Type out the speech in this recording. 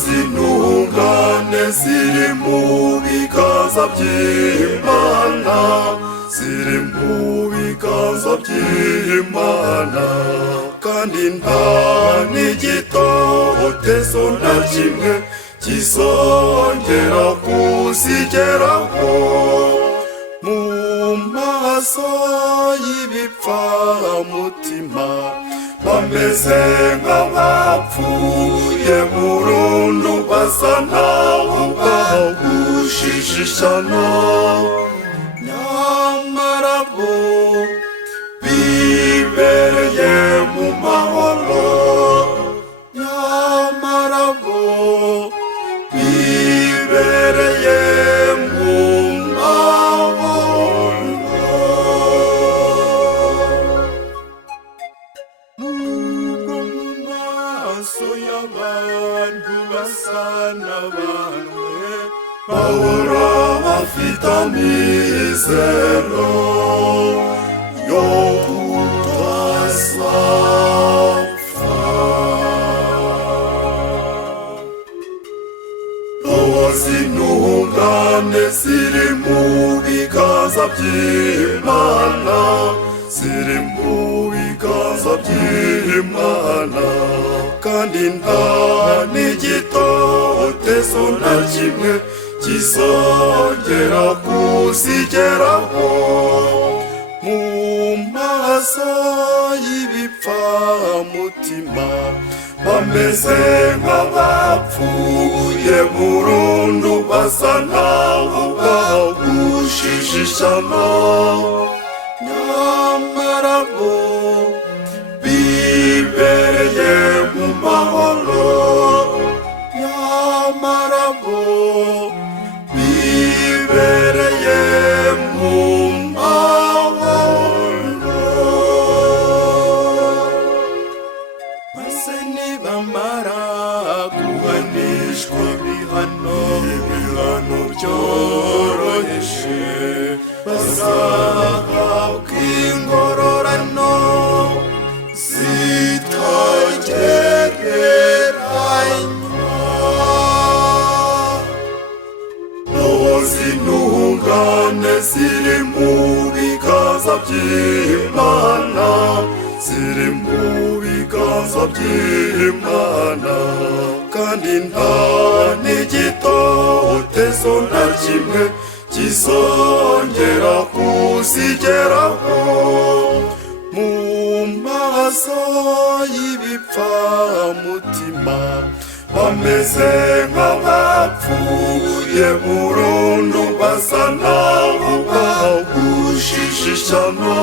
z'intungane ziri mu biganza by'Imana, ziri mu biganza by'Imana, kandi nta n'igitotezo na kimwe kizongera kuzigeraho. Mu maso y'ibipfamutima bameze nk'abapfuye burundu, basa nkaho bagushije ishyano, nyamara bo bibereye mu mahoro, nyamara bo bibereye mu mahoro. Nubwo mu maso y'abantu basa n'abanwe, bahora bafite amizero yo kutazapfa. Roho z'intungane ziri mu biganza by'Imana, ziri mu biganza by'Imana, kandi nta n'igitotezo na kimwe kizongera kuzigeraho. Mu maso y'ibipfamutima bameze nk'abapfuye burundu, basa nkaho bagushije ishyano, nyamara bo bibereye mu mahoro, nyamara bo bibereye mu mahoro. Maze nibamara guhanishwa ibihano byoroheje, bazahabwa ingororano zitagereranywa. Roho z'intungane ziri mu biganza by'Imana, ziri mu biganza by'Imana, kandi nta n'igitotezo na kimwe kizongera kuzigeraho. Mu maso y'ibipfamutima bameze nk'abapfuye burundu, basa nkaho bagushije ishyano,